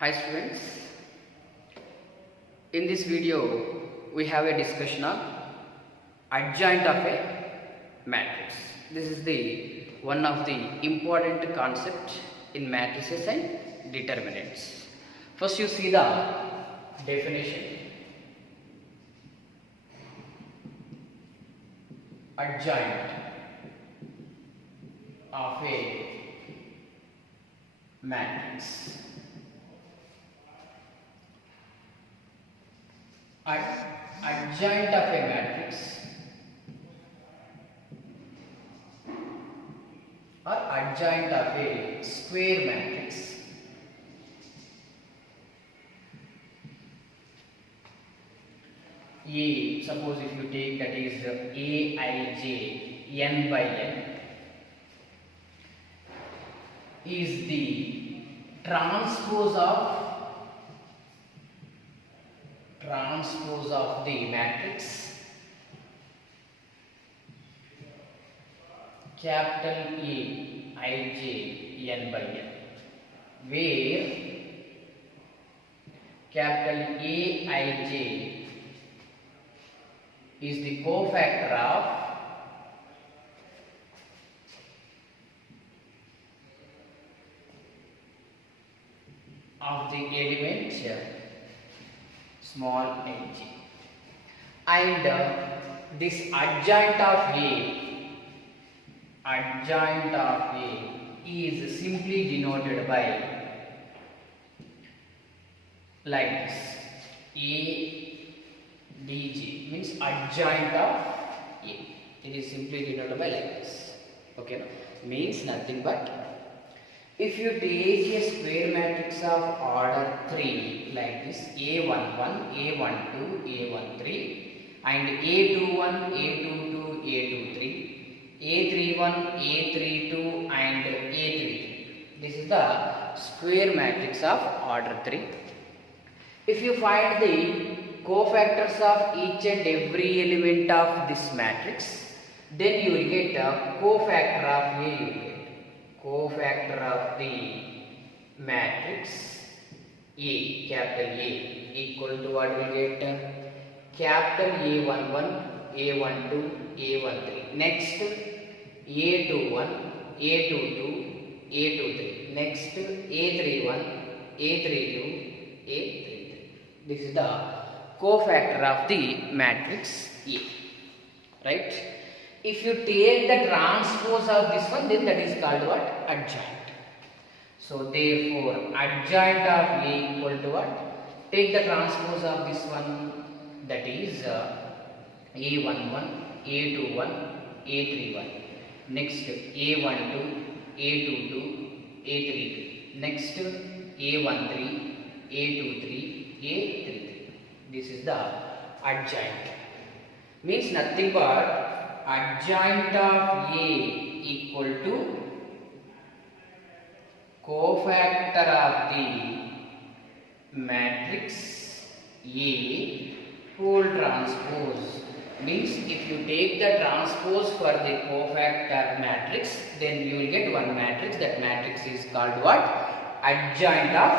Hi students, in this video we have a discussion on adjoint of a matrix. This is the one of the important concept in matrices and determinants. First you see the definition. Adjoint of a matrix. Adjoint of a matrix or adjoint of a square matrix A, suppose if you take that is Aij n by n is the transpose of the matrix capital A Ij n by n, where capital A Ij is the cofactor of the element small h, and this adjoint of A is simply denoted by like this. ADJ means adjoint of A. It is simply denoted by like this. Okay, no? Means nothing but if you take a square matrix of order 3 like this, A11, A12, A13 and A21, A22, A23, A31, A32 and A33. This is the square matrix of order 3. If you find the cofactors of each and every element of this matrix, then you will get a cofactor of A. You will get cofactor of the matrix A, capital A, equal to what we will get? Capital A11, A12, A13. Next A21, A22, A23. Next A31, A32, A33. This is the cofactor of the matrix A, right? If you take the transpose of this one, then that is called what? Adjoint. So therefore, adjoint of A equal to what? Take the transpose of this one, that is A11, A21, A31. Next A12, A22, A32. Next A13, A23, A33. This is the adjoint. Means nothing but adjoint of A equal to cofactor of the matrix A whole transpose. Means if you take the transpose for the cofactor matrix, then you will get one matrix. That matrix is called what? Adjoint of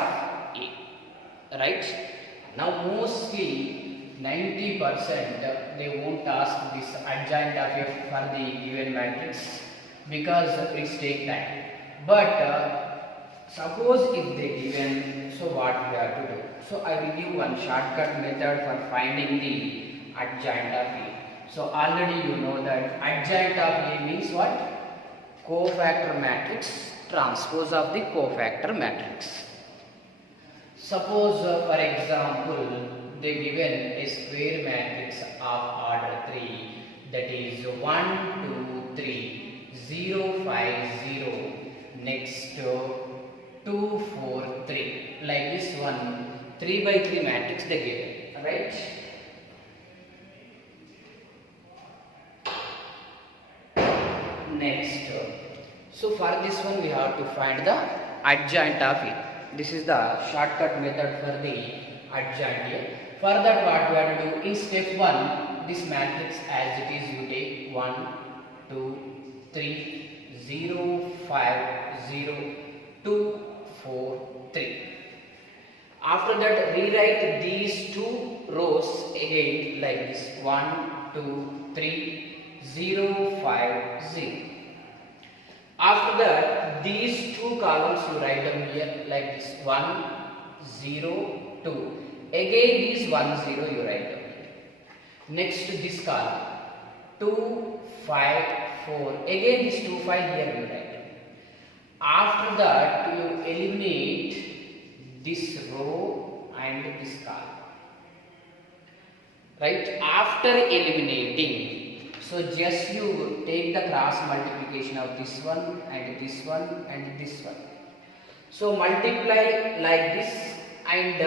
A, right? Now mostly 90% they won't ask this adjoint of F for the given matrix because it takes time. But suppose if they given, so what we have to do? So I will give one shortcut method for finding the adjoint of A. So already you know that adjoint of A means what? Cofactor matrix, transpose of the cofactor matrix. Suppose for example they given a square matrix of order 3, that is 1, 2, 3, 0, 5, 0, next 2, 4, 3, like this one 3 by 3 matrix they given, right? Next, so for this one we have to find the adjoint of it. This is the shortcut method for the adjoint here. For that what we have to do, in step 1 this matrix as it is you take 1, 2, 3, 0, 5, 0, 2, 4, 3. After that, rewrite these two rows again like this: 1, 2, 3, 0, 5, 0. After that, these two columns you write them here like this: 1, 0, 2. Again, these 1, 0 you write them here. Next, this column 2, 5, 4. Again, this 2, 5 here you write. After that, you eliminate this row and this column, right? After eliminating, so just you take the cross multiplication of this one and this one and this one. So multiply like this, and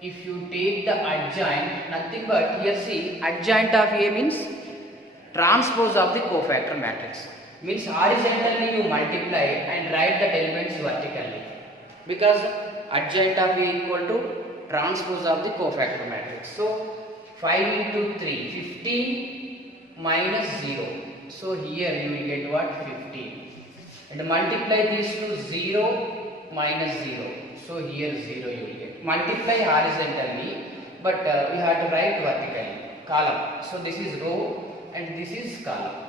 if you take the adjoint, nothing but here see, adjoint of A means transpose of the cofactor matrix. Means horizontally you multiply and write the elements vertically, because adjoint of A equal to transpose of the cofactor matrix. So 5 into 3, 15 minus 0. So here you will get what? 15. And multiply these two, 0 minus 0. So here 0 you will get. Multiply horizontally, but we have to write vertically. Column. So this is row and this is column.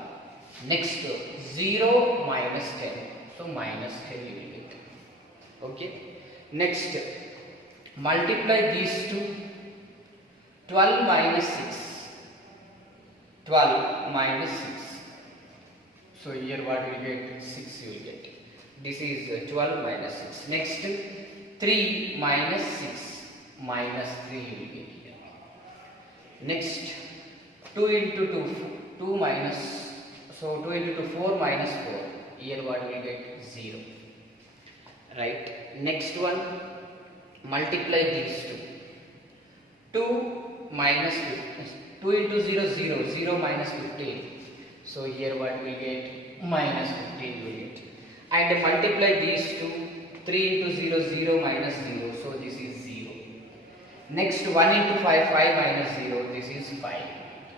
Next, 0 minus 10. So minus 10 you will get. Okay. Next, multiply these two. 12 minus 6. 12 minus 6. So here what you will get? 6 you will get. This is 12 minus 6. Next, 3 minus 6. Minus 3 you will get here. Next, 2 into 2. 2 minus. So 2 into 2, 4 minus 4. Here what we will get? 0. Right. Next one, multiply these two. 2 minus 15. 2 into 0, 0. 0 minus 15. So here what we get? Minus 15 we get. And multiply these two. 3 into 0, 0 minus 0. So this is 0. Next, 1 into 5, 5 minus 0. This is 5.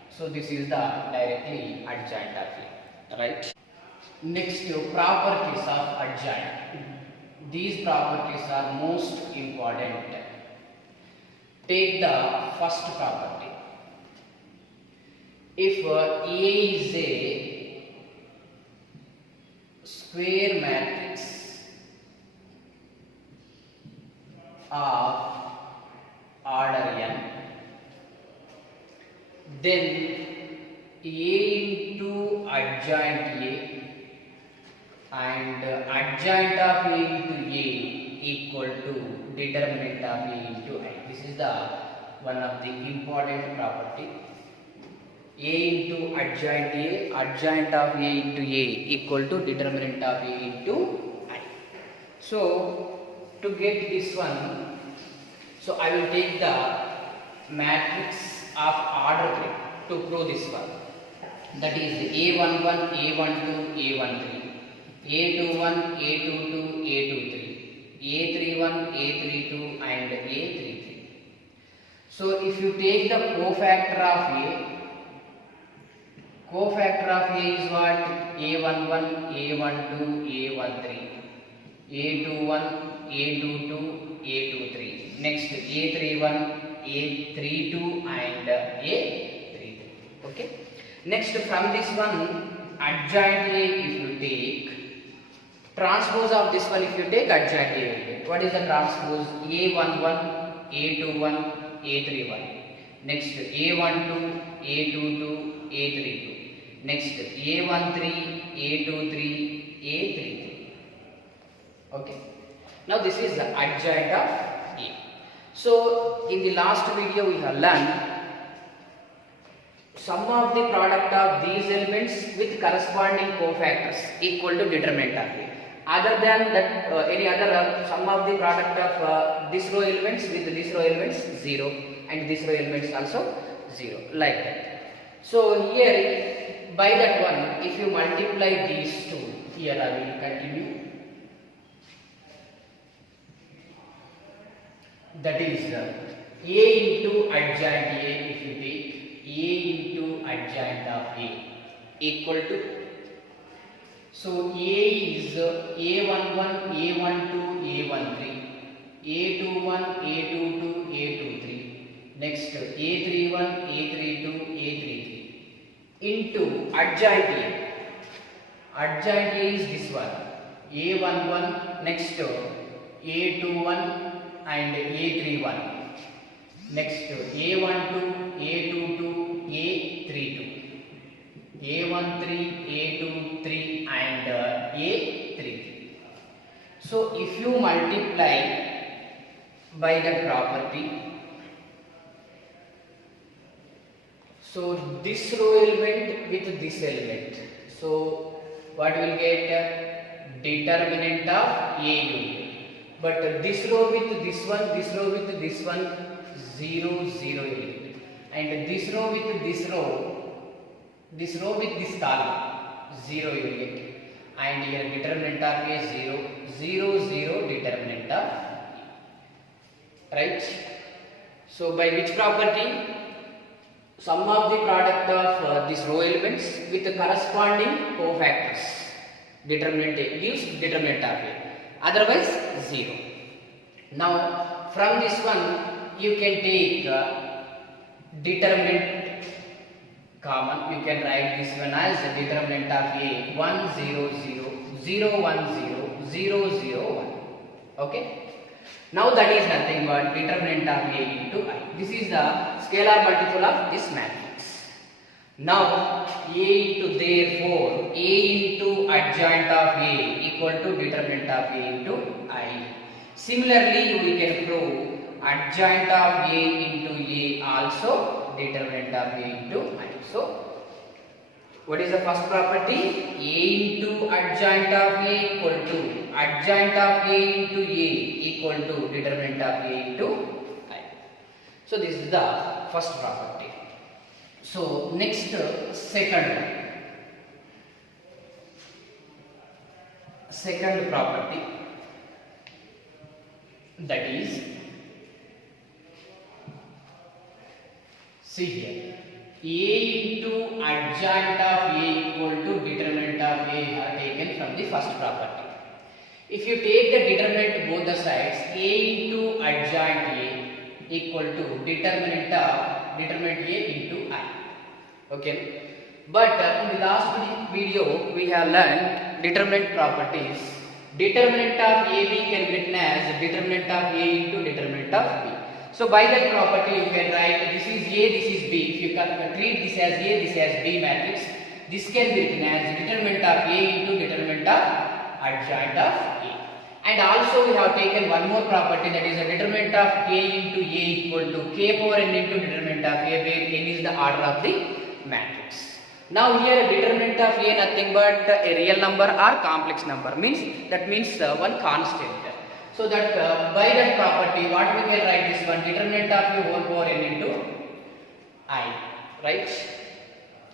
So this is the directly adjoint of it, right? Next, proper case of adjoint. These properties are most important. Take the first property. If A is a square matrix of order n, then A into adjoint A and adjoint of A into A equal to determinant of A into I. This is the one of the important property. A into adjoint A, adjoint of A into A equal to determinant of A into I. So to get this one, so I will take the matrix of order 3 to prove this one. That is A11, A12, A13, A21, A22, A23, A31, A32 and A33. So if you take the cofactor of A is what? A11, A12, A13, A21, A22, A23. Next A31, A32 and A33. Okay. Next, from this one, adjoint A if you take, transpose of this one if you take adjoint A. What is the transpose? A11, A21, A31. Next A12, A22, A32. Next A13, A23, A33. Okay. Now this is the adjoint of A. So in the last video we have learned sum of the product of these elements with corresponding cofactors equal to determinant of A. Other than that, any other sum of the product of this row elements with this row elements 0 and this row elements also 0, like that. So here by that one, if you multiply these two, here I will continue. That is A into adjoint A if you take. A into adjoint of A equal to, so A is A11, A12, A13, next A31, A32, A33 into adjoint A. Adjoint A is this one, A11, next A21 and A31, next A12, A22, A32, A13, A23 and A33. So if you multiply by that property, so this row element with this element, so what will get? Determinant of A union. But this row with this one, this row with this one, 0, 0 element. And this row with this row with this column, 0 you will get. And here determinant of A 0, 0, 0 determinant of A. Right? So by which property? Sum of the product of these row elements with the corresponding cofactors. Determinant A gives determinant of A. Otherwise 0. Now from this one you can take determinant common. You can write this one as the determinant of A 1 0 0 0 1 0 0 0 1. Okay. Now that is nothing but determinant of A into I. This is the scalar multiple of this matrix. Now A into, therefore A into adjoint of A equal to determinant of A into I. Similarly we can prove adjoint of A into A also determinant of A into I. So what is the first property? A into adjoint of A equal to adjoint of A into A equal to determinant of A into I. So this is the first property. So next second property, that is, see here, A into adjoint of A equal to determinant of A are taken from the first property. If you take the determinant both the sides, A into adjoint A equal to determinant A into I. Okay. But in the last video we have learned determinant properties. Determinant of AB can be written as determinant of A into determinant of B. So by that property you can write this is A, this is B. If you can treat this as A, this as B matrix, this can be written as determinant of A into determinant of adjoint of A. And also we have taken one more property, that is a determinant of K into A equal to K power n into determinant of A, where n is the order of the matrix. Now here determinant of A nothing but a real number or complex number, that means one constant. So that by that property what we can write this one, determinant of A whole power n into I, right?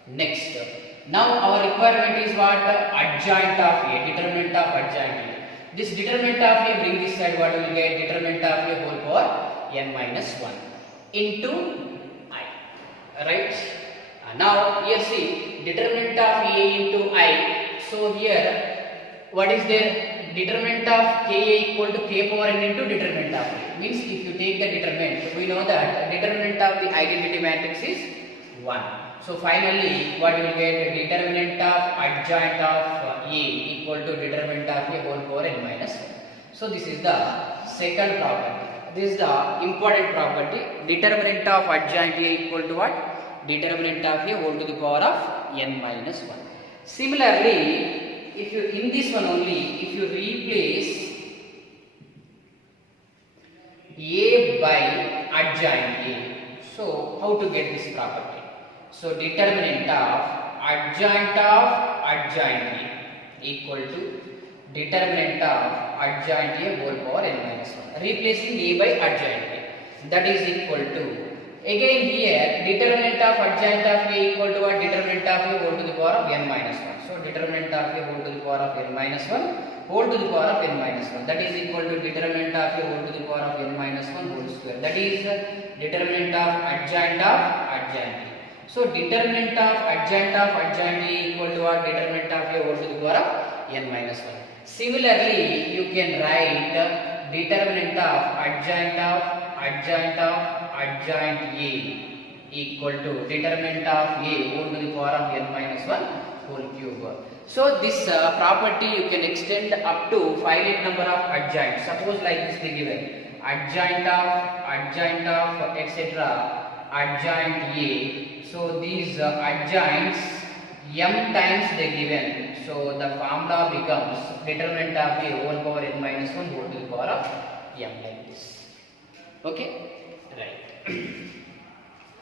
Next, now our requirement is what? Adjoint of A, determinant of adjoint A. This determinant of A, bring this side, what we will get? Determinant of A whole power n minus 1 into I, right? Now here see, determinant of A into I. So here what is there? Determinant of Ka equal to K power n into determinant of A. Means if you take the determinant, we know that determinant of the identity matrix is 1. So finally what you will get? Determinant of adjoint of A equal to determinant of A whole power n minus 1. So this is the second property. This is the important property. Determinant of adjoint A equal to what? Determinant of A whole to the power of n minus 1. Similarly, if you in this one only, if you replace A by adjoint A, so how to get this property? So determinant of adjoint A equal to determinant of adjoint A whole power n minus 1. Replacing A by adjoint A, that is equal to, again here determinant of adjoint of A equal to what? Determinant of A whole to the power of n minus 1. So determinant of A whole to the power of n minus 1 whole to the power of n minus 1, that is equal to determinant of A whole to the power of n minus 1 whole square, that is determinant of adjoint A. So determinant of adjoint A equal to what? Determinant of A whole to the power of n minus 1. Similarly, you can write determinant of adjoint adjoint A equal to determinant of A whole to the power of n minus 1 whole cube. So this property you can extend up to finite number of adjoints. Suppose like this they given adjoint of etc. adjoint A. So these adjoints m times they given. So the formula becomes determinant of A whole power n minus 1 whole to the power of m like this. Okay, right.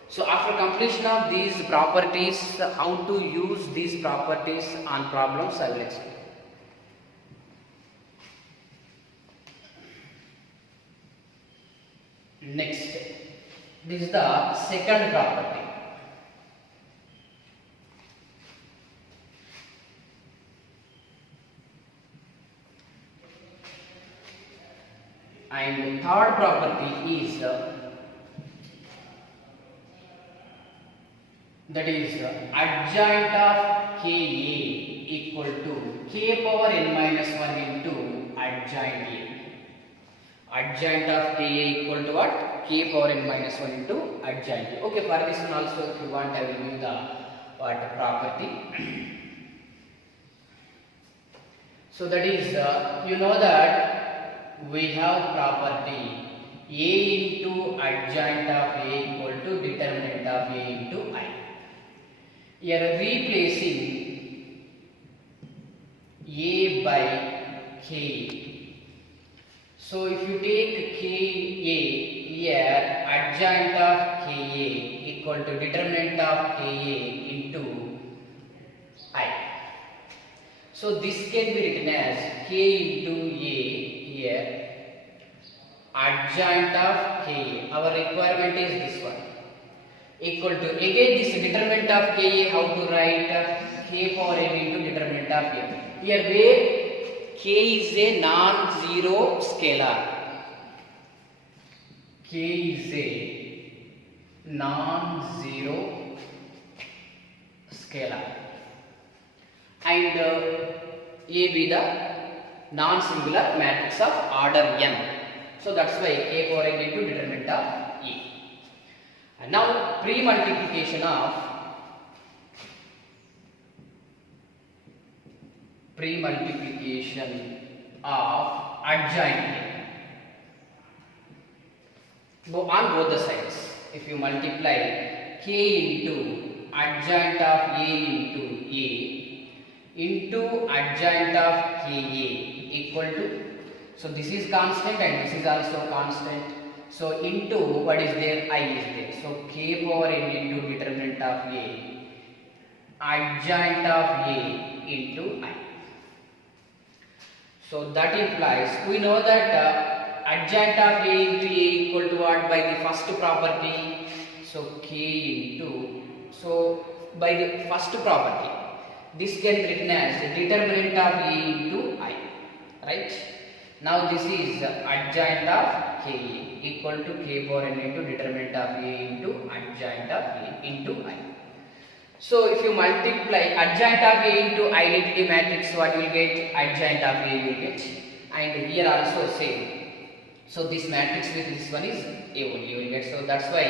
So after completion of these properties, how to use these properties on problems I will explain. Next, this is the second property. And the third property is that is adjoint of Ka equal to K power n minus 1 into adjoint A. Adjoint of Ka equal to what? K power n minus 1 into adjoint A. Okay, for this one also if you want I will give the what property. So that is you know that we have property A into adjoint of A equal to determinant of A into I. Here replacing A by K. So if you take Ka here adjoint of Ka equal to determinant of Ka into I. So this can be written as K into A here adjoint of Ka. Our requirement is this one equal to again this determinant of Ka. How to write K power n into determinant of A. Here where K is a non-zero scalar. K is a non-zero scalar and A be the non-singular matrix of order n. So that's why K power n into determinant of A. And now pre-multiplication of adjoint A. Go on both the sides. If you multiply K into adjoint of A into adjoint of Ka equal to, so this is constant and this is also constant. So into what is there? I is there. So K power n into determinant of A adjoint of A into I. So that implies we know that adjoint of A into A equal to what by the first property. So K into, so by the first property this can be written as determinant of A into I, right? Now this is adjoint of Ka equal to K power n into determinant of A into adjoint of A into I. So if you multiply adjoint of A into identity matrix, what you will get? Adjoint of A you will get. And here also same. So this matrix with this one is A only you will get. So that's why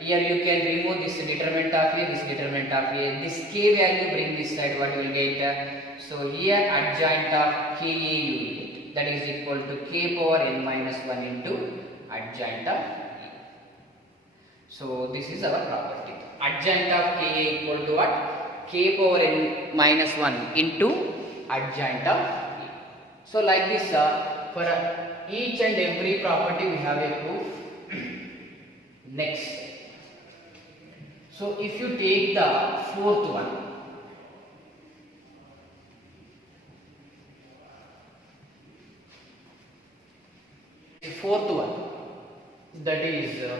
here you can remove this determinant of A, this determinant of A. This K value bring this side, what you will get? So here adjoint of Ka you will get. That is equal to K power n minus 1 into adjoint of A. So this is our property. Adjoint of Ka equal to what? K power n minus 1 into adjoint of A. So like this for each and every property we have a proof. Next. So if you take the fourth one, that is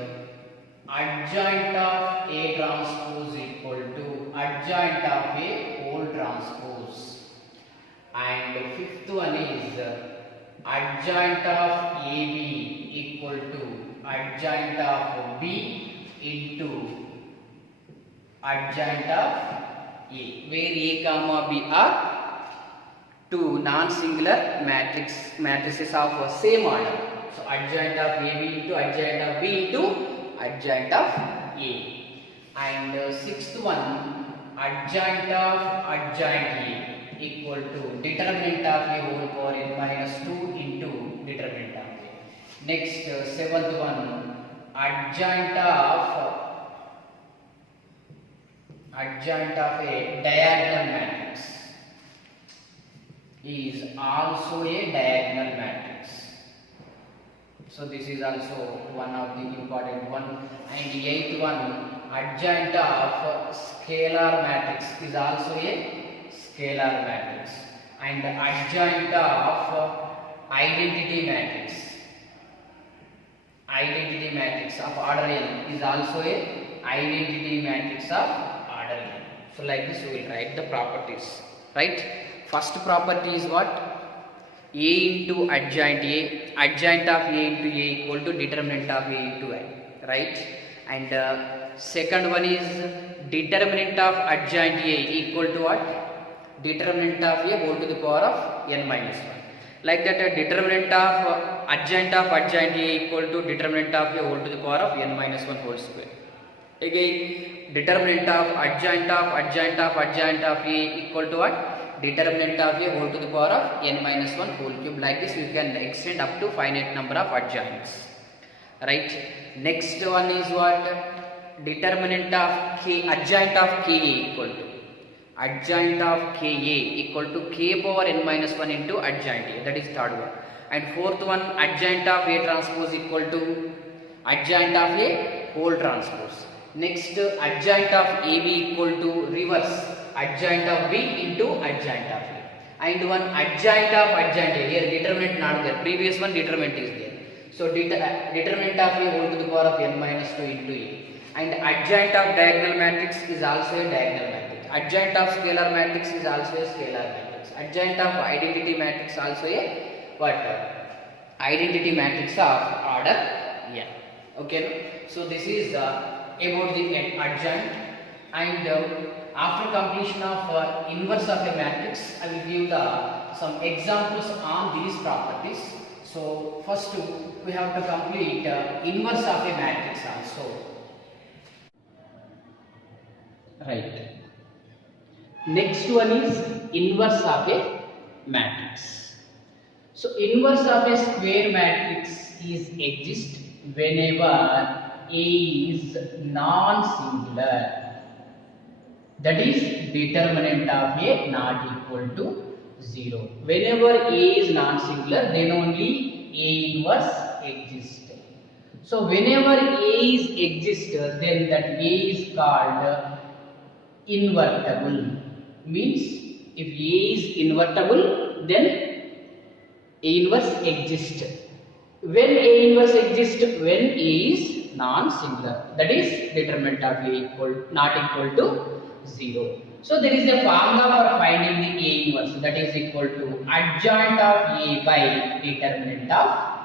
adjoint of A transpose equal to adjoint of A whole transpose, and fifth one is adjoint of AB equal to adjoint of B into adjoint of A, where A comma B are two non-singular matrices of same order. So adjoint of AB into adjoint of B into adjoint of A. And sixth one, adjoint of adjoint A equal to determinant of A whole power n minus 2 into determinant of A. Next, seventh one, adjoint of a diagonal matrix is also a diagonal matrix. So this is also one of the important one. And eighth one, adjoint of scalar matrix is also a scalar matrix. And adjoint of identity matrix of order n is also a identity matrix of order n. So like this we will write the properties, right? First property is what? A into adjoint A, adjoint of A into A equal to determinant of A into A, right? And second one is determinant of adjoint A equal to what? Determinant of A whole to the power of n minus 1. Like that, determinant of adjoint A equal to determinant of A whole to the power of n minus 1 whole square. Again, determinant of adjoint of A equal to what? Determinant of A whole to the power of n minus 1 whole cube. Like this, you can extend up to finite number of adjoints. Right? Next one is what? Determinant of K, adjoint of Ka equal to K power n minus 1 into adjoint A. That is third one. And fourth one, adjoint of A transpose equal to adjoint of A whole transpose. Next, adjoint of AB equal to reverse adjoint of B into adjoint of A. And one adjoint of adjoint A. Here determinant not there. Previous one determinant is there. So determinant of A whole to the power of n minus 2 into A. And adjoint of diagonal matrix is also a diagonal matrix. Adjoint of scalar matrix is also a scalar matrix. Adjoint of identity matrix also a what? Identity matrix of order n. Okay. So this is about the adjoint. And after completion of inverse of a matrix, I will give some examples on these properties. So first we have to complete inverse of a matrix also. Right. Next one is inverse of a matrix. So inverse of a square matrix is exist whenever A is non-singular. That is determinant of A not equal to 0. Whenever A is non-singular, then only A inverse exists. So whenever A is exists, then that A is called invertible. Means if A is invertible, then A inverse exists. When A inverse exists, when A is non-singular, that is determinant of A not equal to 0. So there is a formula for finding the A inverse, that is equal to adjoint of A by determinant of A.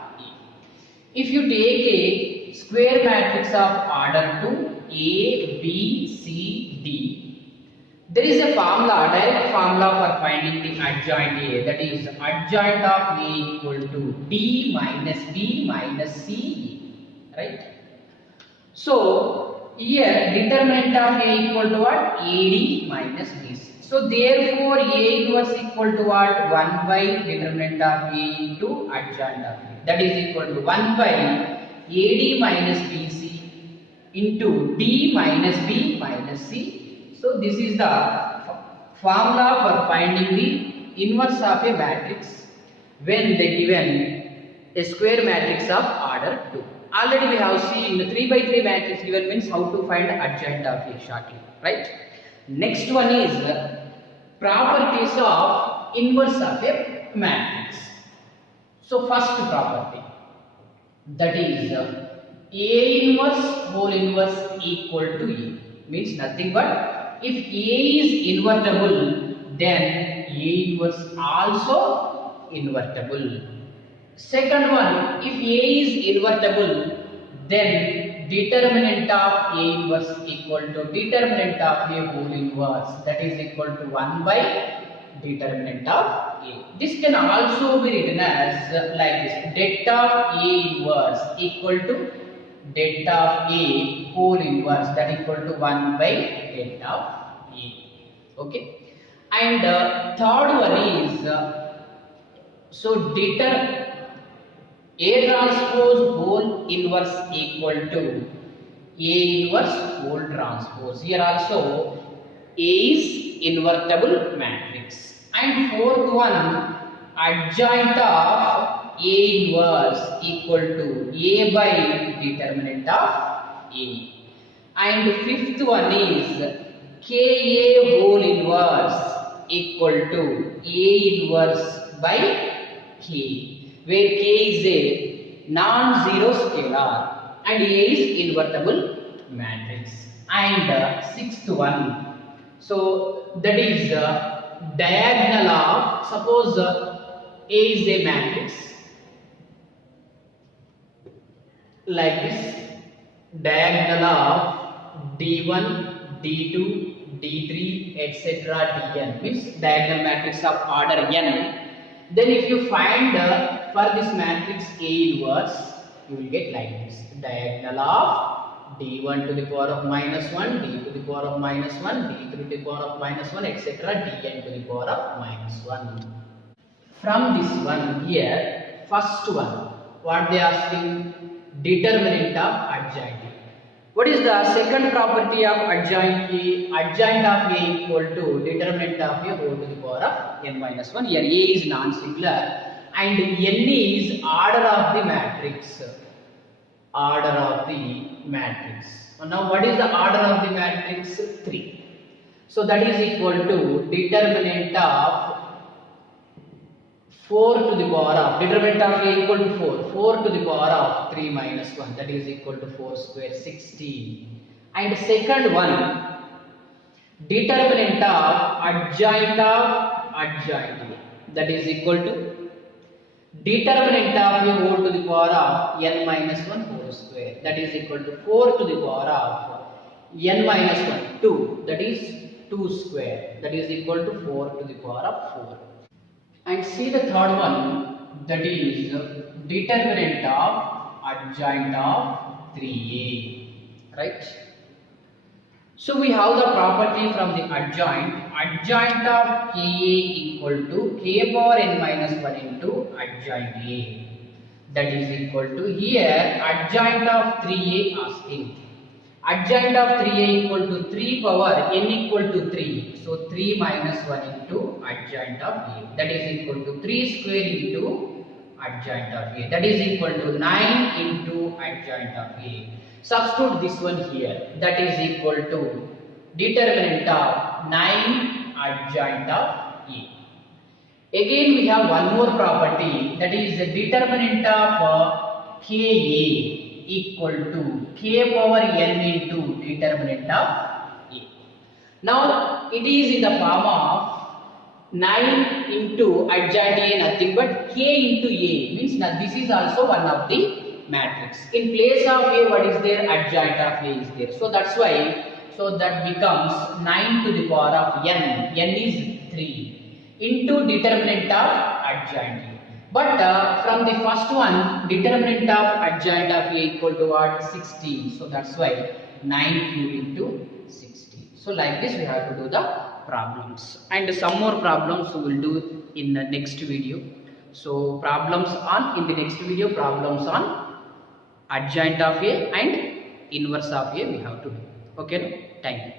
If you take a square matrix of order 2 A, B, C, D, there is a formula, direct formula for finding the adjoint A, that is adjoint of A equal to D minus B minus C, right? So here determinant of A equal to what? AD minus BC. So therefore A inverse equal to what? 1 by determinant of A into adjoint of A. That is equal to 1 by AD minus BC into D minus B minus C. So this is the formula for finding the inverse of a matrix when they given a square matrix of order 2. Already we have seen the 3 by 3 matrix given means how to find adjoint of A shortly, right? Next one is properties of inverse of a matrix. So first property, that is A inverse whole inverse equal to A, means nothing but if A is invertible, then A inverse also invertible. Second one, if A is invertible, then determinant of A inverse equal to determinant of A whole inverse, that is equal to 1 by determinant of A. This can also be written as like this: det of A inverse equal to det of A whole inverse, that equal to 1 by det of A. Okay, and third one is so A transpose whole inverse equal to A inverse whole transpose. Here also A is invertible matrix. And fourth one, adjoint of A inverse equal to A by determinant of A. And fifth one is KA whole inverse equal to A inverse by K, where K is a non-zero scalar and A is invertible matrix. And sixth one, so that is diagonal of, suppose A is a matrix like this, diagonal of D1, D2, D3, etc. Dn, means diagonal matrix of order n. Then if you find for this matrix A inverse, you will get like this: diagonal of d1 to the power of minus 1, d to the power of minus 1, d3 to the power of minus 1, etc. dn to the power of minus 1. From this one here, first one, what they are asking? Determinant of adjoint A. What is the second property of adjoint A? Adjoint of A equal to determinant of A whole to the power of n minus 1. Here A is non-singular and n is order of the matrix. Order of the matrix. Now what is the order of the matrix? 3. So that is equal to determinant of 4 to the power of, determinant of A equal to 4, 4 to the power of 3 minus 1, that is equal to 4 square, 16. And second one, determinant of adjoint A, that is equal to determinant of A whole to the power of n minus 1 whole square, that is equal to 4 to the power of n minus 1, 2, that is 2 square, that is equal to 4 to the power of 4. And see the third one, that is determinant of adjoint of 3A, right? So we have the property from the adjoint of Ka equal to K power n minus 1 into adjoint A, that is equal to, here adjoint of 3A asking. Adjoint of 3A equal to 3 power n equal to 3. So 3 minus 1 into adjoint of A, that is equal to 3 square into adjoint of A, that is equal to 9 into adjoint of A. Substitute this one here, that is equal to determinant of 9 adjoint of A. Again we have one more property, that is the determinant of Ka equal to K power n into determinant of A. Now it is in the form of 9 into adjoint A, nothing but K into A, means that this is also one of the matrix. In place of A, what is there? Adjoint of A is there. So that's why, so that becomes 9 to the power of n, n is 3, into determinant of adjoint A. But from the first one, determinant of adjoint of A equal to what? 16. So that's why 9 cube into 16. So like this we have to do the problems, and some more problems we will do in the next video. So problems on, in the next video, problems on adjoint of A and inverse of A we have to do. Okay, thank you.